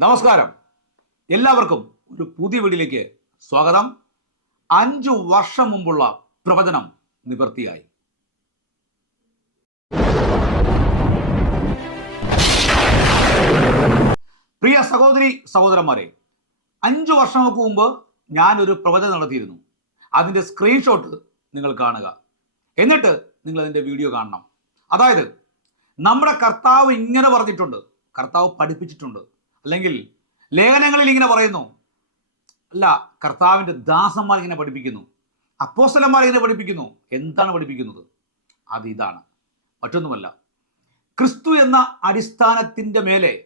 നമസ്കാരം. എല്ലാവർക്കും ഒരു പുതിയ വീടിലേക്ക് സ്വാഗതം. അഞ്ചു വർഷം മുമ്പുള്ള പ്രവചനം നിവൃത്തിയായി പ്രിയ സഹോദരി സഹോദരന്മാരെ അഞ്ചു വർഷങ്ങൾക്ക് മുമ്പ് ഞാനൊരു പ്രവചനം നടത്തിയിരുന്നു. അതിന്റെ സ്ക്രീൻഷോട്ട് നിങ്ങൾ കാണുക. എന്നിട്ട് നിങ്ങൾ അതിന്റെ വീഡിയോ കാണണം. അതായത് നമ്മുടെ കർത്താവ് ഇങ്ങനെ പറഞ്ഞിട്ടുണ്ട്. കർത്താവ് പഠിപ്പിച്ചിട്ടുണ്ട്. അല്ലെങ്കിൽ ലേഖനങ്ങളിൽ ഇങ്ങനെ പറയുന്നു. അല്ല കർത്താവിന്റെ ദാസന്മാർ ഇങ്ങനെ പഠിപ്പിക്കുന്നു. അപ്പോസ്തലന്മാർ ഇങ്ങനെ പഠിപ്പിക്കുന്നു. എന്താണ് പഠിപ്പിക്കുന്നത്? അത് ഇതാണ്. മറ്റൊന്നുമല്ല. ക്രിസ്തു എന്ന അടിസ്ഥാനത്തിന്റെ മേലെ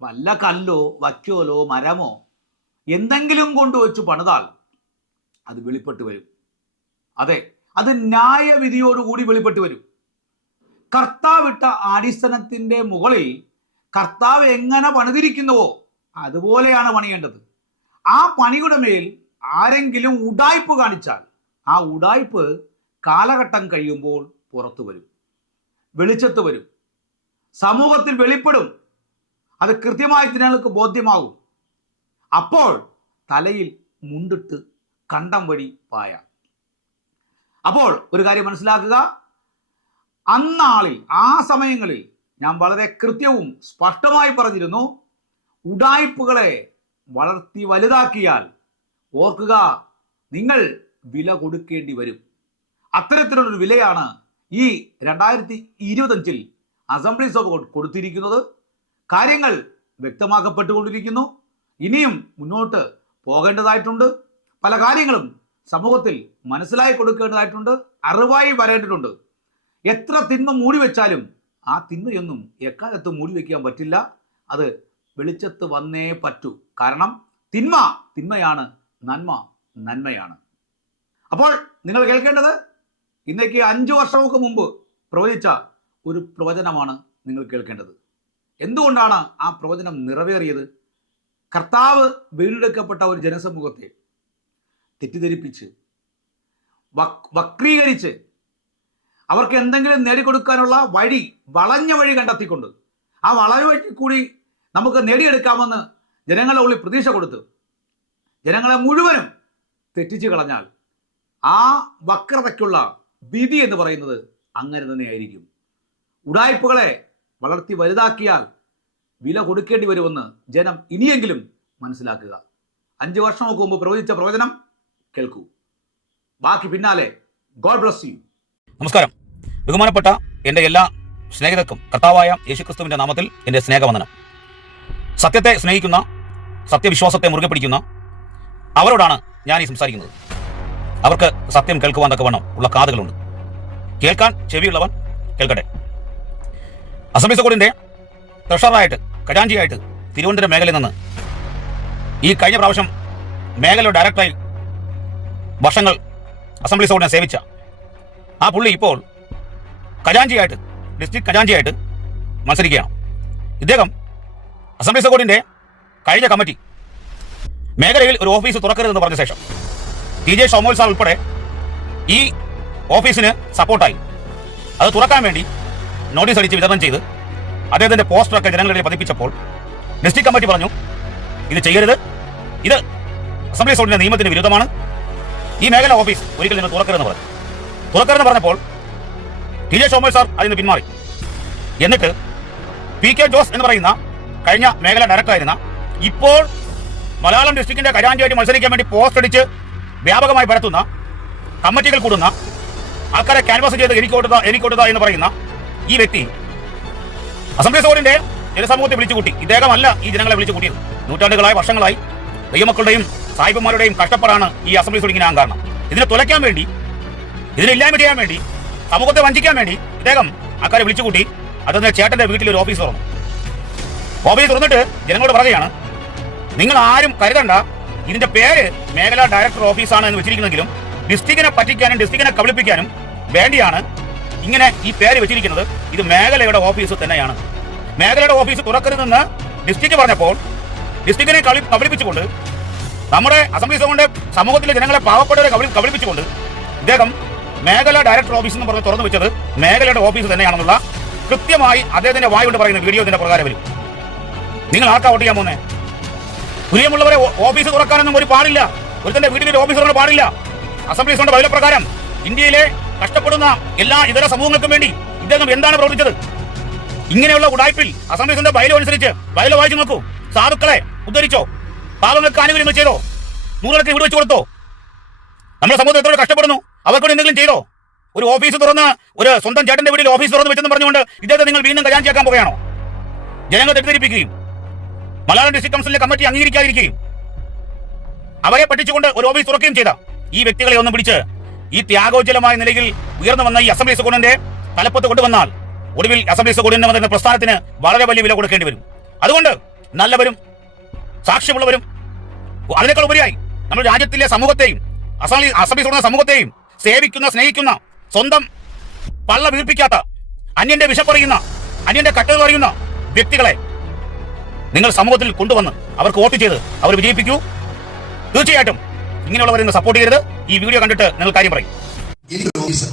വല്ല കല്ലോ വക്കോലോ മരമോ എന്തെങ്കിലും കൊണ്ടുവച്ച് പണിതാൽ അത് വെളിപ്പെട്ട് വരും. അതെ അത് ന്യായവിധിയോടുകൂടി വെളിപ്പെട്ട് വരും. കർത്താവിട്ട അടിസ്ഥാനത്തിന്റെ മുകളിൽ കർത്താവ് എങ്ങനെ പണിതിരിക്കുന്നുവോ അതുപോലെയാണ് പണിയേണ്ടത്. ആ പണിയുടെ മേൽ ആരെങ്കിലും ഉടായ്പ് കാണിച്ചാൽ ആ ഉടായ്പ് കാലഘട്ടം കഴിയുമ്പോൾ പുറത്തു വരും. വെളിച്ചത്ത് വരും. സമൂഹത്തിൽ വെളിപ്പെടും. അത് കൃത്യമായി ജനങ്ങൾക്ക് ബോധ്യമാകും. അപ്പോൾ തലയിൽ മുണ്ടിട്ട് കണ്ടം വഴി പായ. അപ്പോൾ ഒരു കാര്യം മനസ്സിലാക്കുക. അന്നാളിൽ ആ സമയങ്ങളിൽ ഞാൻ വളരെ കൃത്യവും സ്പഷ്ടമായി പറഞ്ഞിരുന്നു. ഉടായ്പകളെ വളർത്തി വലുതാക്കിയാൽ ഓർക്കുക നിങ്ങൾ വില കൊടുക്കേണ്ടി വരും. അത്തരത്തിലുള്ളൊരു വിലയാണ് ഈ രണ്ടായിരത്തി ഇരുപത്തഞ്ചിൽ അസംബ്ലി സഭ കൊടുത്തിരിക്കുന്നത്. കാര്യങ്ങൾ വ്യക്തമാക്കപ്പെട്ടുകൊണ്ടിരിക്കുന്നു. ഇനിയും മുന്നോട്ട് പോകേണ്ടതായിട്ടുണ്ട്. പല കാര്യങ്ങളും സമൂഹത്തിൽ മനസ്സിലായി കൊടുക്കേണ്ടതായിട്ടുണ്ട്. അറിവായി വരേണ്ടതുണ്ട്. എത്ര തിന്മ മൂടി വെച്ചാലും ആ തിന്മയൊന്നും എക്കാലത്തും മൂടി വയ്ക്കാൻ പറ്റില്ല. അത് വെളിച്ചത്ത് വന്നേ പറ്റൂ. കാരണം തിന്മ തിന്മയാണ് നന്മ നന്മയാണ്. അപ്പോൾ നിങ്ങൾ കേൾക്കേണ്ടത് ഇന്നേക്ക് അഞ്ചു വർഷങ്ങൾക്ക് മുമ്പ് പ്രവചിച്ച ഒരു പ്രവചനമാണ് നിങ്ങൾ കേൾക്കേണ്ടത്. എന്തുകൊണ്ടാണ് ആ പ്രവചനം നിറവേറിയത്? കർത്താവ് വീണ്ടെടുക്കപ്പെട്ട ഒരു ജനസമൂഹത്തെ തെറ്റിദ്ധരിപ്പിച്ച് വക് വക്രീകരിച്ച് അവർക്ക് എന്തെങ്കിലും നേടിക്കൊടുക്കാനുള്ള വഴി വളഞ്ഞ വഴി കണ്ടെത്തിക്കൊണ്ട് ആ വളവ് വഴി കൂടി നമുക്ക് നേടിയെടുക്കാമെന്ന് ജനങ്ങളെ ഉള്ളിൽ പ്രതീക്ഷ കൊടുത്ത് ജനങ്ങളെ മുഴുവനും തെറ്റിച്ചു കളഞ്ഞാൽ ആ വക്രതയ്ക്കുള്ള വിധി എന്ന് പറയുന്നത് അങ്ങനെ തന്നെയായിരിക്കും. ഉടായ്പകളെ വളർത്തി വലുതാക്കിയാൽ വില കൊടുക്കേണ്ടി വരുമെന്ന് ജനം ഇനിയെങ്കിലും മനസ്സിലാക്കുക. അഞ്ച് വർഷങ്ങൾക്ക് മുമ്പ് പ്രവചിച്ച പ്രവചനം കേൾക്കൂ. ബാക്കി പിന്നാലെ ഗോഡ് ബ്ലസ് യു നമസ്കാരം. ബഹുമാനപ്പെട്ട എന്റെ എല്ലാ സ്നേഹിതർക്കും കർത്താവായ യേശുക്രിസ്തുവിന്റെ നാമത്തിൽ എന്റെ സ്നേഹവന്ദനം. സത്യത്തെ സ്നേഹിക്കുന്ന സത്യവിശ്വാസത്തെ മുറുകെ പിടിക്കുന്ന അവരോടാണ് ഞാൻ ഈ സംസാരിക്കുന്നത്. അവർക്ക് സത്യം കേൾക്കുവാൻ തക്കവണ്ണം ഉള്ള കാതുകളുണ്ട്. കേൾക്കാൻ ചെവിയുള്ളവൻ കേൾക്കട്ടെ. അസംബ്ലി സോഡിന്റെ ട്രഷറായിട്ട് ഖജാഞ്ചിയായിട്ട് തിരുവനന്തപുരം മേഖലയിൽ നിന്ന് ഈ കഴിഞ്ഞ പ്രാവശ്യം മേഖലയുടെ ഡയറക്ടറായി വർഷങ്ങൾ അസംബ്ലി സോഡിനെ സേവിച്ച ആ പുള്ളി ഇപ്പോൾ ഖജാഞ്ചിയായിട്ട് ഡിസ്ട്രിക്ട് ഖജാഞ്ചിയായിട്ട് മത്സരിക്കുകയാണ്. ഇദ്ദേഹം അസംബ്ലി സഹോഡിന്റെ കഴിഞ്ഞ കമ്മിറ്റി മേഖലയിൽ ഒരു ഓഫീസ് തുറക്കരുതെന്ന് പറഞ്ഞ ശേഷം ടി ജെ ഷോമോൽ സാർ ഉൾപ്പെടെ ഈ ഓഫീസിന് സപ്പോർട്ടായി അത് തുറക്കാൻ വേണ്ടി നോട്ടീസ് അടിച്ച് വിതരണം ചെയ്ത് അദ്ദേഹത്തിന്റെ പോസ്റ്ററൊക്കെ ജനങ്ങളിടയിൽ പതിപ്പിച്ചപ്പോൾ ഡിസ്ട്രിക്ട് കമ്മിറ്റി പറഞ്ഞു ഇത് ചെയ്യരുത്. ഇത് അസംബ്ലി സോഡിന്റെ നിയമത്തിന് വിരുദ്ധമാണ്. ഈ മേഖല ഓഫീസ് ഒരിക്കലും നിങ്ങൾ തുറക്കരുതെന്ന് പറഞ്ഞു. തുറക്കരുതെന്ന് പറഞ്ഞപ്പോൾ ടി ജെ ഷോമോൾ സാർ നിന്ന് പിന്മാറി. എന്നിട്ട് പി കെ ജോസ് എന്ന് പറയുന്ന കഴിഞ്ഞ മേഖല ഡയറക്ടറായിരുന്ന ഇപ്പോൾ മലയാളം ഡിസ്ട്രിക്റ്റിന്റെ കരാഞ്ചിയായിട്ട് മത്സരിക്കാൻ വേണ്ടി പോസ്റ്റ് അടിച്ച് വ്യാപകമായി പരത്തുന്ന കമ്മിറ്റികൾ കൂടുന്ന ആൾക്കാരെ ക്യാൻവാസ് ചെയ്ത് എനിക്കോട്ടുക എനിക്കോട്ടുക എന്ന് പറയുന്ന ഈ വ്യക്തി അസംബ്ലി സോറിന്റെ ജനസമൂഹത്തെ വിളിച്ചുകൂട്ടി. ഇദ്ദേഹമല്ല ഈ ജനങ്ങളെ വിളിച്ചു കൂട്ടിയത് നൂറ്റാണ്ടുകളായി വർഷങ്ങളായി ദൈവമക്കളുടെയും സായിബന്മാരുടെയും കഷ്ടപ്പാടാണ് ഈ അസംബ്ലി ഇങ്ങനെ കാരണം ഇതിനെ തുലയ്ക്കാൻ വേണ്ടി ഇതിനെ ഇല്ലായ്മ ചെയ്യാൻ വേണ്ടി സമൂഹത്തെ വഞ്ചിക്കാൻ വേണ്ടി ഇദ്ദേഹം അക്കാരെ വിളിച്ചുകൂട്ടി അദ്ദേഹത്തിന്റെ ചേട്ടന്റെ വീട്ടിൽ ഒരു ഓഫീസ് തുറന്നു. ഓഫീസ് തുറന്നിട്ട് ജനങ്ങളോട് പറയുകയാണ് നിങ്ങൾ ആരും കരുതണ്ട. ഇതിന്റെ പേര് മേഖലാ ഡയറക്ടർ ഓഫീസാണ് എന്ന് വെച്ചിരിക്കുന്നെങ്കിലും ഡിസ്ട്രിക്റ്റിനെ പറ്റിക്കാനും ഡിസ്ട്രിക്റ്റിനെ കബളിപ്പിക്കാനും വേണ്ടിയാണ് ഇങ്ങനെ ഈ പേര് വെച്ചിരിക്കുന്നത്. ഇത് മേഖലയുടെ ഓഫീസ് തന്നെയാണ്. മേഖലയുടെ ഓഫീസ് തുറക്കരുതെന്ന് ഡിസ്ട്രിക്റ്റ് പറഞ്ഞപ്പോൾ ഡിസ്ട്രിക്റ്റിനെ കളി കബളിപ്പിച്ചുകൊണ്ട് നമ്മുടെ അസംബ്ലി സോണിന്റെ സമൂഹത്തിലെ ജനങ്ങളെ പാവപ്പെട്ടവരെ കബളി കബളിപ്പിച്ചുകൊണ്ട് ഇദ്ദേഹം മേഖല ഡയറക്ടർ ഓഫീസ് എന്ന് പറഞ്ഞ് തുറന്നു വെച്ചത് മേഖലയുടെ ഓഫീസ് തന്നെയാണെന്നുള്ള കൃത്യമായി അദ്ദേഹത്തിന്റെ വായുകൊണ്ട് പറയുന്ന വീഡിയോ ഇതിന്റെ പ്രകാരം വരും നിങ്ങൾ ആർക്കാ വോട്ട് ചെയ്യാൻ പോന്നെ? പ്രിയമുള്ളവരെ ഓഫീസ് തുറക്കാനൊന്നും ഒരു പാടില്ല. ഒരുത്തന്റെ വീടിന്റെ ഓഫീസ് തുറക്കാൻ പാടില്ല. അസംബ്ലി കൊണ്ട് പ്രകാരം. ഇന്ത്യയിലെ കഷ്ടപ്പെടുന്ന എല്ലാ ഇതര സമൂഹങ്ങൾക്കും വേണ്ടി ഇദ്ദേഹം എന്താണ് പ്രവർത്തിച്ചത്? ഇങ്ങനെയുള്ള ഉടായ്പിൽ അസംബ്ലി ബൈലോ ബൈല അനുസരിച്ച് ബൈലോ വായിച്ചു നോക്കൂ. സാധുക്കളെ ഉദ്ധരിച്ചോ. പാവങ്ങൾക്ക് ആനുകൂല്യങ്ങൾ ചെയ്തോ. നൂറുകൾക്ക് വീട് വെച്ചു കൊടുത്തോ. നമ്മുടെ സമൂഹം എത്ര കഷ്ടപ്പെടുന്നു. അവർക്ക് എന്തെങ്കിലും ചെയ്തോ? ഒരു ഓഫീസ് തുറന്ന് ഒരു സ്വന്തം ചേട്ടന്റെ വീട്ടിൽ ഓഫീസ് തുറന്ന് വെച്ചെന്ന് പറഞ്ഞുകൊണ്ട് ഇദ്ദേഹത്തെ നിങ്ങൾ വീണ്ടും കല്യാണം ചേക്കാൻ പോകുകയാണോ ജനങ്ങൾ തെറ്റിദ്ധരിപ്പിക്കുകയും മലയാളം ഡിസ്ട്രിക്ട് കൗൺസിലിന്റെ കമ്മിറ്റി അംഗീകരിക്കാതിരിക്കുകയും അവരെ പഠിച്ചുകൊണ്ട് ഒരു ഓഫീസ് തുറക്കുകയും ചെയ്ത ഈ വ്യക്തികളെ ഒന്നും പിടിച്ച് ഈ ത്യാഗോജ്ജലമായ നിലയിൽ ഉയർന്നു വന്ന ഈ അസംബ്ലി സ്കൂളിന്റെ തലപ്പത്ത് കൊണ്ടുവന്നാൽ ഒടുവിൽ അസംബ്ലി സ്കൂളിന്റെ വന്ന പ്രസ്ഥാനത്തിന് വളരെ വലിയ വില കൊടുക്കേണ്ടി വരും. അതുകൊണ്ട് നല്ലവരും സാക്ഷ്യമുള്ളവരും അതിനേക്കാൾ ഉപരിയായി നമ്മുടെ രാജ്യത്തിലെ സമൂഹത്തെയും അസംബ്ലി അസംബ്ലി തുടങ്ങുന്ന സമൂഹത്തെയും സേവിക്കുന്ന സ്നേഹിക്കുന്ന സ്വന്തം പള്ള വീർപ്പിക്കാത്ത അന്യന്റെ വിശപ്പറിയുന്ന അന്യന്റെ കട്ടുകൾ അറിയുന്ന വ്യക്തികളെ നിങ്ങൾ സമൂഹത്തിൽ കൊണ്ടുവന്ന് അവർക്ക് വോട്ട് ചെയ്ത് അവർ വിജയിപ്പിക്കൂ. തീർച്ചയായിട്ടും ഇങ്ങനെയുള്ളവരെ നിങ്ങൾ സപ്പോർട്ട് ചെയ്യരുത്. ഈ വീഡിയോ കണ്ടിട്ട് നിങ്ങൾ കാര്യം പറയും. എനിക്കൊരു ഓഫീസ്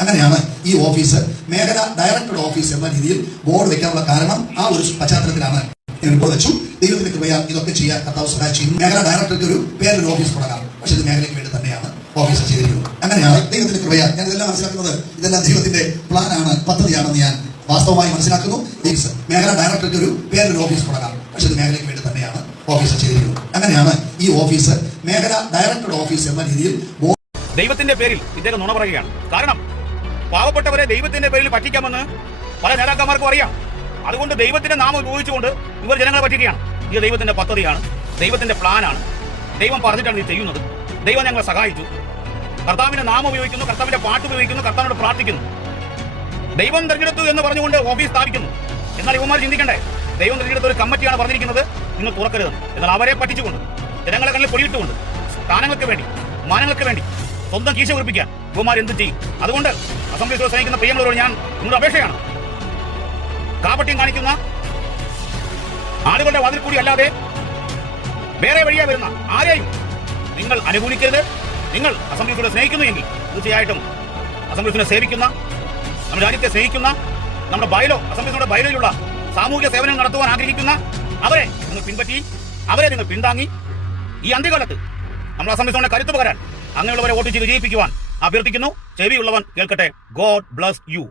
അങ്ങനെയാണ് ഈ ഓഫീസ് മേഖല ഡയറക്ടറുടെ ഓഫീസ് എന്ന രീതിയിൽ ബോർഡ് വെക്കാനുള്ള കാരണം ആ ഒരു പശ്ചാത്തലത്തിലാണ്. ഞാൻ ഇപ്പോൾ വെച്ചു. ദൈവത്തിന്റെ കൃപയാൽ ഇതൊക്കെ ചെയ്യാൻ കർത്താവ് സഹായിച്ചു മേഖല ഡയറക്ടർക്ക് ഒരു പേരൊരു ഓഫീസ് തുടങ്ങാം. പക്ഷെ ഇത് മേഖലയ്ക്ക് വേണ്ടി തന്നെയാണ് ഓഫീസ് ചെയ്തിരിക്കുന്നത്. അങ്ങനെയാണ് ദൈവത്തിന്റെ കൃപയാൽ ഞാൻ ഇതെല്ലാം മനസ്സിലാക്കുന്നത് ഇതെല്ലാം ദൈവത്തിന്റെ പ്ലാനാണ് പദ്ധതിയാണെന്ന് ഞാൻ വാസ്തവമായി മനസ്സിലാക്കുന്നു. മേഖല ഡയറക്ടർക്ക് ഒരു പേരൊരു ഓഫീസ് തുടങ്ങാം. പക്ഷെ ഇത് മേഖലയ്ക്ക് വേണ്ടി തന്നെയാണ് ഓഫീസ് ചെയ്തിരിക്കുന്നത്. അങ്ങനെയാണ് ഈ ഓഫീസ് മേഖല ഡയറക്ടറുടെ ഓഫീസ് എന്ന രീതിയിൽ ദൈവത്തിന്റെ പേരിൽ ഇദ്ദേഹം നുണ പറയുകയാണ്. കാരണം പാവപ്പെട്ടവരെ ദൈവത്തിന്റെ പേരിൽ പറ്റിക്കാമെന്ന് പല നേതാക്കന്മാർക്കും അറിയാം. അതുകൊണ്ട് ദൈവത്തിന്റെ നാമം ഉപയോഗിച്ചുകൊണ്ട് ഇവർ ജനങ്ങളെ പറ്റിക്കുകയാണ്. ഇത് ദൈവത്തിന്റെ പദ്ധതിയാണ് ദൈവത്തിന്റെ പ്ലാനാണ് ദൈവം പറഞ്ഞിട്ടാണ് ഇത് ചെയ്യുന്നത്. ദൈവം ഞങ്ങളെ സഹായിച്ചു. കർത്താവിന്റെ നാമം ഉപയോഗിക്കുന്നു കർത്താവിന്റെ പാട്ട് ഉപയോഗിക്കുന്നു കർത്താവിനോട് പ്രാർത്ഥിക്കുന്നു. ദൈവം തിരഞ്ഞെടുത്തു എന്ന് പറഞ്ഞുകൊണ്ട് ഓഫീസ് സ്ഥാപിക്കുന്നു. എന്നാൽ ഇവന്മാർ ചിന്തിക്കണ്ടേ? ദൈവം തിരഞ്ഞെടുത്ത ഒരു കമ്മിറ്റിയാണ് പറഞ്ഞിരിക്കുന്നത്. നിങ്ങൾ തുറക്കരുത് എന്നാൽ അവരെ പറ്റിച്ചുകൊണ്ട് ജനങ്ങളെ കണ്ണിൽ പൊടിയിട്ടുകൊണ്ട് സ്ഥാനങ്ങൾക്ക് വേണ്ടി മാനങ്ങൾക്ക് വേണ്ടി സ്വന്തം കീശ കുറിപ്പിക്കാൻ ഇവന്മാർ എന്ത് ചെയ്യും? അതുകൊണ്ട് അസംബ്ലി സ്നേഹിക്കുന്ന പ്രിയങ്ങളോട് ഞാൻ നിങ്ങളുടെ അപേക്ഷയാണ്. കാപട്യം കാണിക്കുന്ന ആളുകളുടെ വാതിൽ കൂടി അല്ലാതെ വേറെ വഴിയാ വരുന്ന ആരെയും നിങ്ങൾ അനുകൂലിക്കരുത്. നിങ്ങൾ അസംബ്ലിസിനെ സ്നേഹിക്കുന്നു എങ്കിൽ തീർച്ചയായിട്ടും അസംബ്ലിസിനെ സേവിക്കുന്ന നമ്മുടെ രാജ്യത്തെ സ്നേഹിക്കുന്ന നമ്മുടെ ബയലോ അസംബ്ലിസിയുടെ ബയലോയിലുള്ള സാമൂഹിക സേവനം നടത്തുവാൻ ആഗ്രഹിക്കുന്ന അവരെ നിങ്ങൾ പിൻപറ്റി അവരെ നിങ്ങൾ പിന്താങ്ങി ഈ അന്ത്യകാലത്ത് നമ്മൾ അസംബ്ലിസിയുടെ കരുത്ത് പകരാൻ അങ്ങനെയുള്ളവരെ വോട്ട് ചെയ്ത് വിജയിപ്പിക്കുവാൻ അഭ്യർത്ഥിക്കുന്നു. ചെവിയുള്ളവൻ കേൾക്കട്ടെ. God bless you.